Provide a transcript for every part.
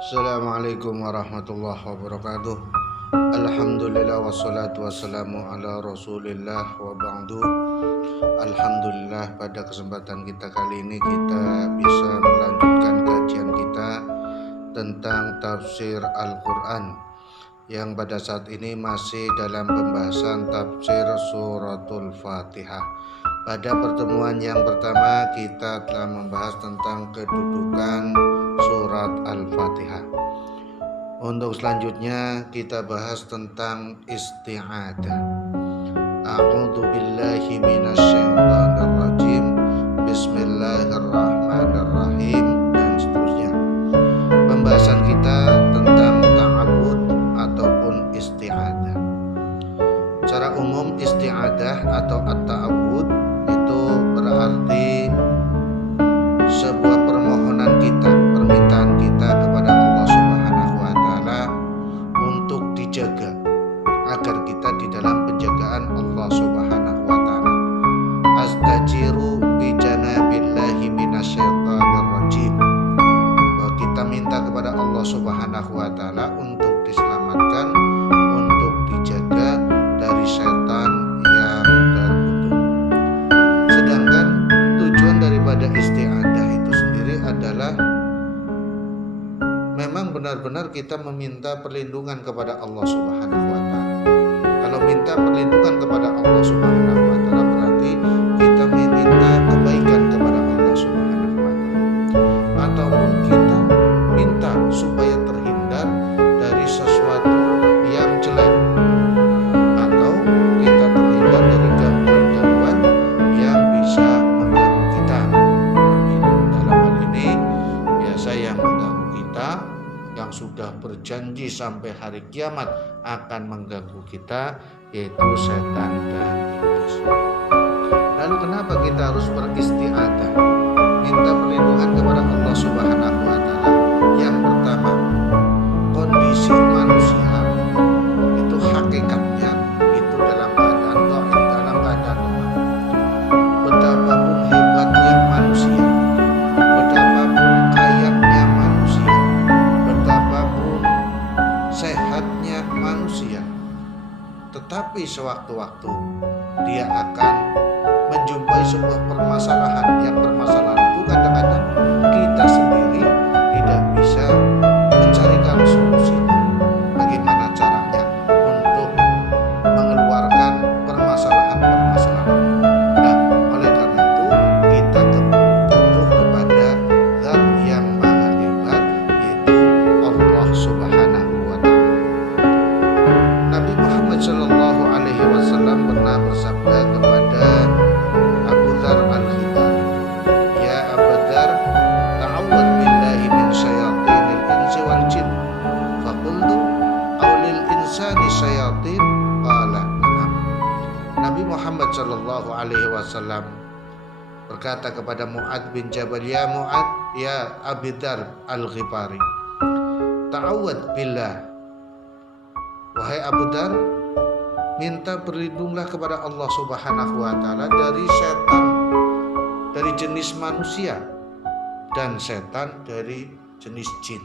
Assalamualaikum warahmatullahi wabarakatuh. Alhamdulillah wassalatu wassalamu ala rasulillah wa ba'du. Alhamdulillah, pada kesempatan kita kali ini kita bisa melanjutkan kajian kita tentang tafsir Al-Quran, yang pada saat ini masih dalam pembahasan tafsir suratul Fatihah. Pada pertemuan yang pertama kita telah membahas tentang kedudukan surat Al-Fatihah. Untuk selanjutnya kita bahas tentang isti'adah. A'udzu billahi minasyaitonir rajim. Bismillahirrahmanirrahim, dan seterusnya. Pembahasan kita tentang ta'awud ataupun isti'adah. Secara umum isti'adah atau at-ta'awud itu berarti sebuah permohonan kita, permintaan kita kepada Allah Subhanahu wa taala untuk dijaga, agar kita di dalam penjagaan Allah Subhanahu wa taala. Astajiru bi janabillahi minasyaitonir rajim. Bahwa kita minta kepada Allah Subhanahu wa taala untuk diselamatkan, untuk dijaga dari setan yang terkutuk. Sedangkan tujuan daripada isti'adah itu sendiri adalah memang benar-benar kita meminta perlindungan kepada Allah Subhanahu wa taala. Kalau minta perlindungan kepada Allah Subhanahu wa taala berarti kita meminta kebaikan kepada Allah Subhanahu wa taala. Ataupun kita minta supaya terhindar dari sesuatu yang jelek, atau kita terhindar dari gangguan-gangguan yang bisa mengganggu kita. Dalam hal ini biasa yang mengganggu kita, yang sudah berjanji sampai hari kiamat akan mengganggu kita, yaitu setan dan iblis. Lalu kenapa kita harus beristi'adah, minta perlindungan kepada Allah Subhanahu wa taala? Yang pertama, kondisi manusia itu hakikatnya itu dalam keadaan dhaif, dalam keadaan lemah. Betapapun hebatnya manusia, betapapun kayanya manusia, betapapun sehatnya manusia, tetapi sewaktu-waktu dia akan menjumpai sebuah permasalahan. Yang permasalahan itu kadang-kadang kita sendiri tidak bisa mencarikan solusinya. Bagaimana caranya untuk mengeluarkan permasalahan-permasalahan. Nah, oleh karena itu kita butuh kepada Zat yang maha hebat, yaitu Allah Subhanahu wa taala. Nabi Muhammad sallallahu alaihi wasallam pernah bersabda kepada Abu Dzar Al-Ghifari, "Ya Abu Dzar, ta'awwad billahi min syayatinil insi wal jin." Faqultu, "Aw lil insani syayatin?" Qala, "Na'am." Nabi Muhammad sallallahu alaihi wasallam berkata kepada Mu'adz bin Jabal, "Ya Mu'adz, ya Abu Dzar Al-Ghifari, ta'awwad billah." Wahai Abu Dzar, minta berlindunglah kepada Allah Subhanahu wa taala dari setan dari jenis manusia dan setan dari jenis jin.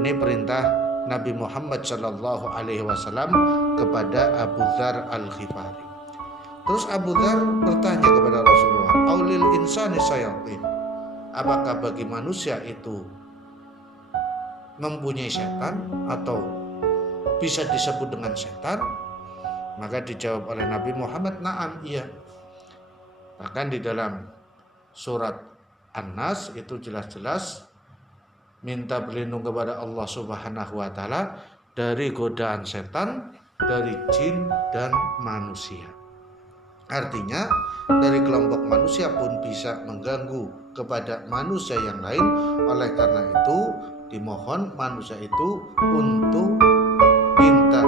Ini perintah Nabi Muhammad sallallahu alaihi wasallam kepada Abu Dzar Al-Ghifari. Terus Abu Dzar bertanya kepada Rasulullah, "Aulil insani syayatin?" Apakah bagi manusia itu mempunyai setan atau bisa disebut dengan setan? Maka dijawab oleh Nabi Muhammad, "Na'am, iya." Bahkan di dalam surat An-Nas itu jelas-jelas minta berlindung kepada Allah Subhanahu wa taala dari godaan setan, dari jin dan manusia. Artinya dari kelompok manusia pun bisa mengganggu kepada manusia yang lain. Oleh karena itu dimohon manusia itu untuk minta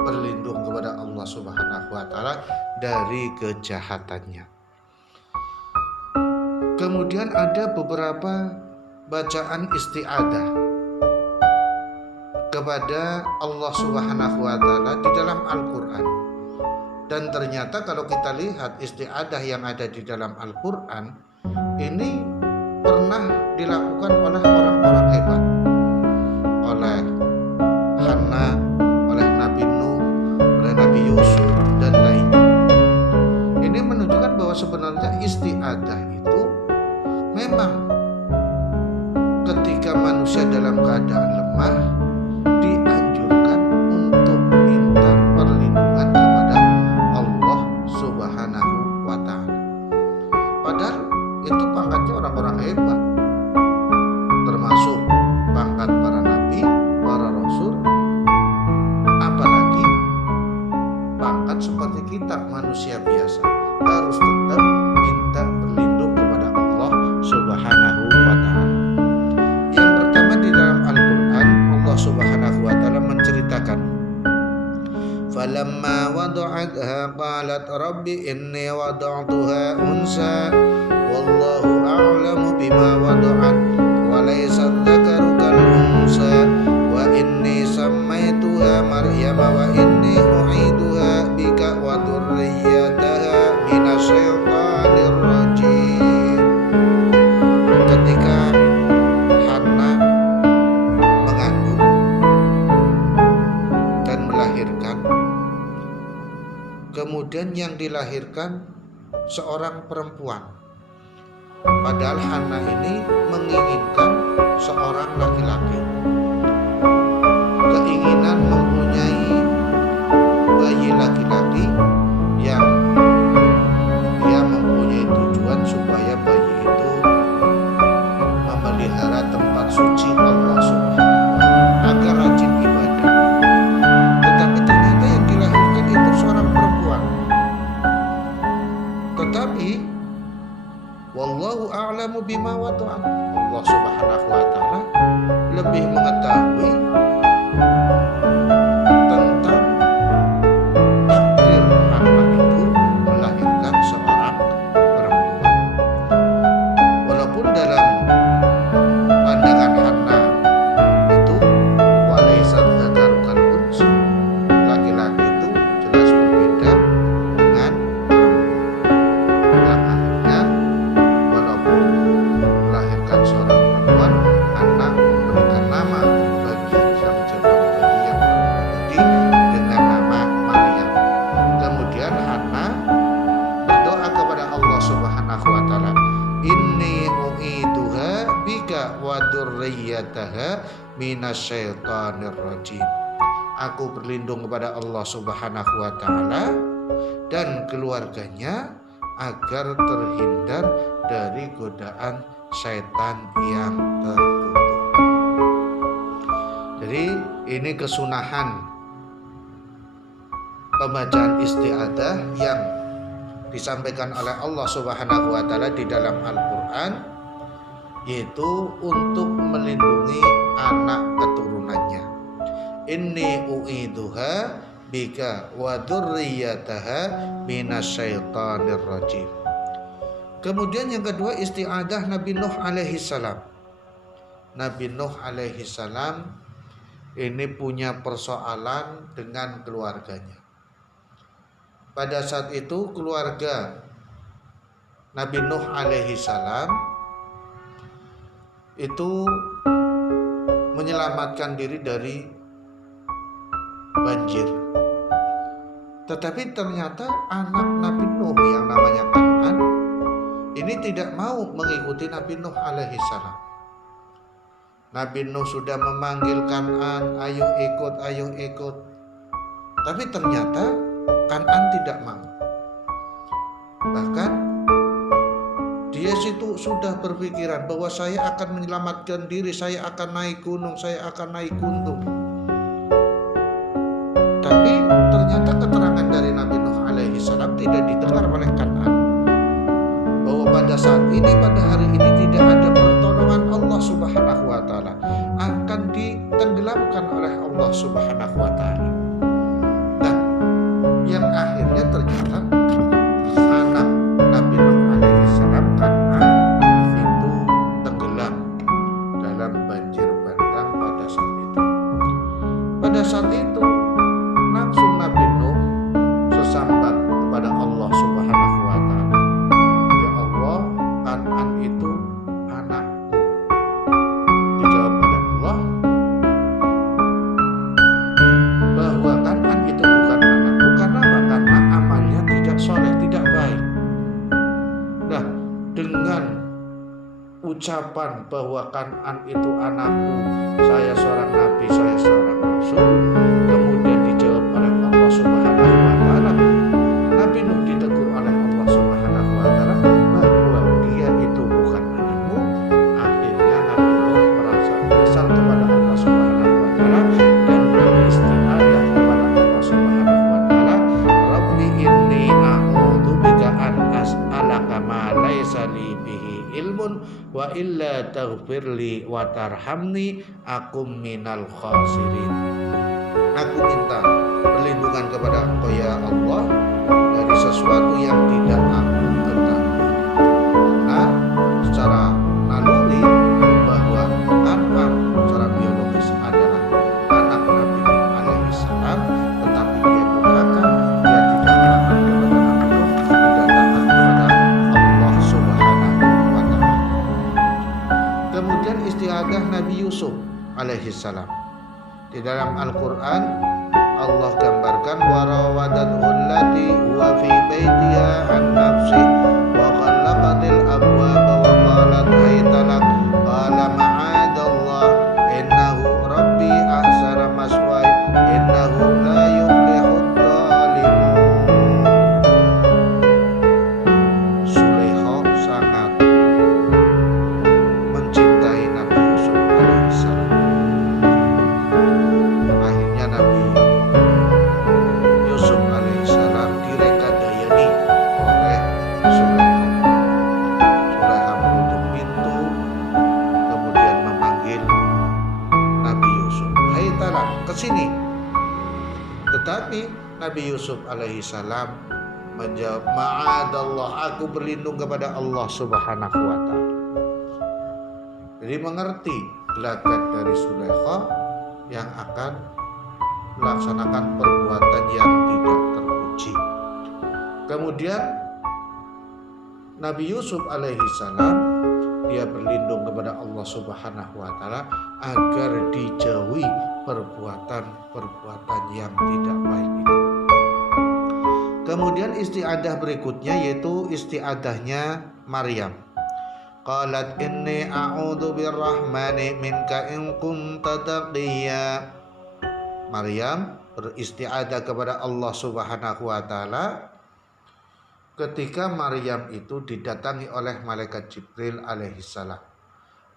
berlindung kepada Allah Subhanahu wa taala dari kejahatannya. Kemudian ada beberapa bacaan isti'adah kepada Allah Subhanahu wa taala di dalam Al-Qur'an. Dan ternyata kalau kita lihat isti'adah yang ada di dalam Al-Qur'an ini pernah dilakukan oleh orang-orang hebat. ketika manusia dalam keadaan lemah, dianjurkan untuk minta perlindungan kepada Allah Subhanahu wa Ta'ala. Padahal itu pangkatnya orang-orang hebat, termasuk pangkat para nabi, para rasul, apalagi pangkat seperti kita manusia biasa harus tetap minta berlindung kepada Allah Subhanahu wa Ta'ala. Yang pertama, di dalam Al-Quran Allah Subhanahu wa Ta'ala menceritakan, falamma wada'atha qalat rabbi inni wada'tuha unsa wallahu a'lamu bima wada'at wa laysa dzakaru kal unsa wa inni sammaituha maryama wa inni u'iduha bika wa dzurriyyataha minasyaitonir rajim. Ketika Hana mengandung dan melahirkan, kemudian yang dilahirkan seorang perempuan, padahal Hana ini menginginkan seorang laki-laki, keinginan mempunyai bayi laki-laki yang dia mempunyai tujuan supaya bayi itu memelihara tempat suci Allah Subhanahu wa Ta'ala agar rajin ibadah. Tetapi ternyata yang dilahirkan itu seorang perempuan. Tetapi wallahu a'lamu bima wada'at, Allah Subhanahu wa Ta'ala lebih mengetahui tentang takdir Hana itu melahirkan seorang perempuan. Walaupun dalam pandangan Hana itu walaysa dzakaru kal unsa, laki-laki itu jelas berbeda dengan perempuan. Dan akhirnya walaupun melahirkan seorang perempuan, Hana memberikan nama bagi sang calon bayi yang perempuan tadi dengan nama Maryam. Kemudian Hana berdoa kepada Allah Subhanahu wa Ta'ala, inni u'iduha bika wa dzurriyyataha minasyaitonir rajim. Aku berlindung kepada Allah Subhanahu wa Ta'ala dan keluarganya agar terhindar dari godaan syaitan yang terkutuk. Jadi ini kesunahan pembacaan isti'adzah yang disampaikan oleh Allah Subhanahu wa Ta'ala di dalam Al-Quran, yaitu untuk melindungi anak keturunannya. Inni u'iduha bika wa dzurriyyataha minasyaitonir rajim. Kemudian yang kedua, isti'adzah Nabi Nuh alaihi salam. Nabi Nuh alaihi salam ini punya persoalan dengan keluarganya. Pada saat itu keluarga Nabi Nuh alaihi salam itu menyelamatkan diri dari banjir. Tetapi ternyata anak Nabi Nuh yang namanya Kan'an ini tidak mau mengikuti Nabi Nuh alaihi salam. Nabi Nuh sudah memanggil Kan'an, ayo ikut, ayo ikut. Tapi ternyata Kan'an tidak mau. Bahkan dia situ sudah berpikiran bahwa saya akan menyelamatkan diri, saya akan naik gunung, saya akan naik gunung. Tapi ternyata keterangan dari Nabi Nuh alaihi salam tidak didengar oleh Kan'an, bahwa pada saat ini, pada hari ini tidak ada pertolongan Allah Subhanahu wa Ta'ala, akan ditenggelamkan oleh Allah Subhanahu wa Ta'ala. Nah, yang akhirnya ternyata anak Nabi Nuh alaihi salam Kan'an itu tenggelam dalam banjir bandang pada saat itu. Pada saat itu langsung Nabi Nuh sesambat kepada Allah Subhanahu wa Ta'ala, ya Allah, Kan'an itu anakku. Dijawab oleh Allah bahwa Kan'an itu bukan anakku. Karena apa? Karena amalnya tidak soleh, tidak baik. Nah, dengan ucapan ucapan bahwa Kan'an itu anakku, saya seorang nabi, saya seorang rasul, kemudian dijawab oleh Allah Subhanahu wa taala. Nabi Nuh ditegur oleh Allah Subhanahu wa taala bahwa dia itu bukan anakmu. Akhirnya Nabi Nuh merasa menyesal kepada Allah Subhanahu wa taala dan beristiadah kepada Allah Subhanahu wa taala, Rabbi inni a'udzubika an as'alaka ma laisa li bihi ilmun wa illa taghfirli wa tarhamni akum minal khasirin. Aku minta perlindungan kepada Engkau ya Allah dari sesuatu yang tidak aku ketahui. Karena secara naluri bahwa Kan'an secara biologis adalah anak Nabi Nuh alaihi salam, tetapi dia durhaka, dia tidak taat kepada Nabi Nuh, tidak taat kepada Allah Subhanahu wa taala. Kemudian istiadah Nabi Yusuf alaihi salam. Di dalam Al-Qur'an Allah gambarkan warawadathu allati huwa fi baitiha an nafsi wa ghallaqatil abwaba wa qalat hayta lak qala ma'adallah innahu rabbi ahsana maswaya innahu la yuflihud dhalimun. Zulaikha sangat mencintai Nabi Yusuf alaihissalam. Akhirnya Nabi Yusuf alaihissalam direkadayani oleh Zulaikha. Zulaikha menutup pintu, kemudian memanggil Nabi Yusuf, "Hai talak, kesini." Tetapi Nabi Yusuf alaihissalam menjawab, "Ma'adallah, aku berlindung kepada Allah Subhanahu wa taala." Jadi mengerti gelagat dari Zulaikha yang akan melaksanakan perbuatan yang tidak terpuji. Kemudian Nabi Yusuf alaihissalam dia berlindung kepada Allah Subhanahu wa taala agar dijauhi perbuatan-perbuatan yang tidak baik itu. Kemudian istiadah berikutnya yaitu istiadahnya Maryam. Qalat inni a'udzu birrahmani minka in kunta taqiyya. Maryam beristiadah kepada Allah Subhanahu wa taala ketika Maryam itu didatangi oleh malaikat Jibril alaihissalam.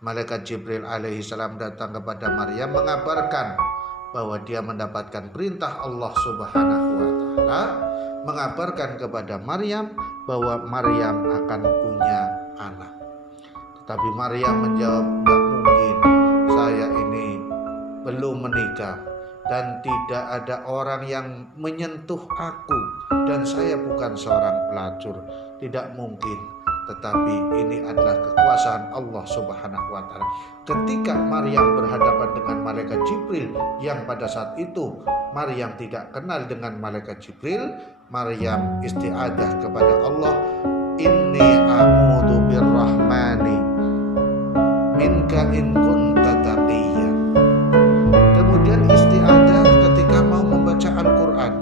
Malaikat Jibril alaihissalam datang kepada Maryam mengabarkan bahwa dia mendapatkan perintah Allah Subhanahu wa taala, mengabarkan kepada Maryam bahwa Maryam akan punya anak. Tetapi Maryam menjawab, "Enggak mungkin, saya ini belum menikah dan tidak ada orang yang menyentuh aku dan saya bukan seorang pelacur, tidak mungkin." Tetapi ini adalah kekuasaan Allah Subhanahu wa taala. Ketika Maryam berhadapan dengan malaikat Jibril yang pada saat itu Maryam tidak kenal dengan malaikat Jibril, Maryam istiadah kepada Allah, inni a'udzu birrahmani minka in kunta taqiyya. Kemudian istiadah ketika mau membaca Al-Qur'an.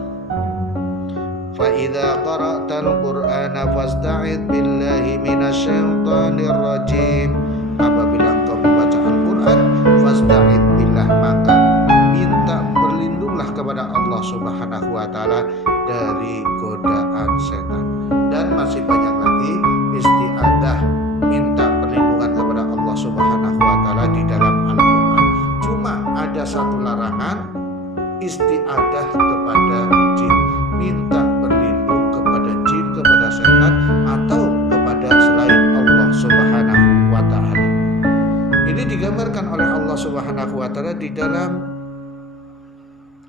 Fa idza qara'tal Qur'ana fasta'id billahi minasyaitonir rajim. Apabila engkau membaca Al-Qur'an, fasta'id billah, maka minta berlindunglah kepada Allah Subhanahu wa taala dari godaan setan. Dan masih banyak lagi istiadah minta perlindungan kepada Allah Subhanahu wa taala di dalam Al-Qur'an. Cuma ada satu larangan, istiadah kepada jin, minta berlindung kepada jin, kepada setan atau kepada selain Allah Subhanahu wa taala. Ini digambarkan oleh Allah Subhanahu wa taala di dalam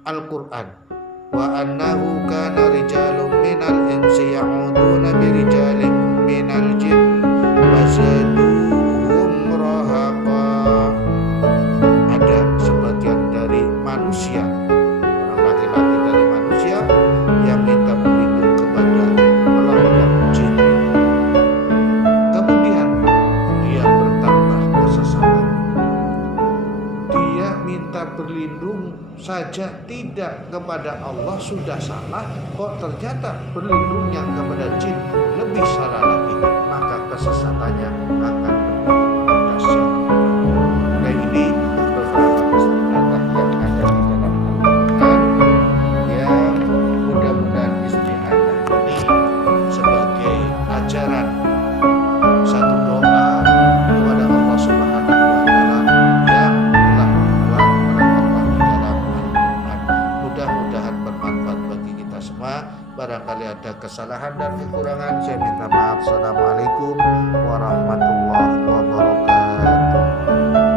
Al-Qur'an. Wa annahu kana rijalun minal insi ya'uduna birijalin minal jin fazaduhum rahaqa. Ada sebagian dari manusia, orang laki-laki dari manusia yang minta berlindung kepada kelompok jin. Kemudian dia bertambah kesesatan. Dia minta berlindung saja tidak kepada Allah sudah salah, kok ternyata berlindungnya kepada jin lebih salah lagi, maka kesesatannya akan lebih dahsyat. kesalahan dan kekurangan saya minta maaf. Assalamualaikum warahmatullahi wabarakatuh.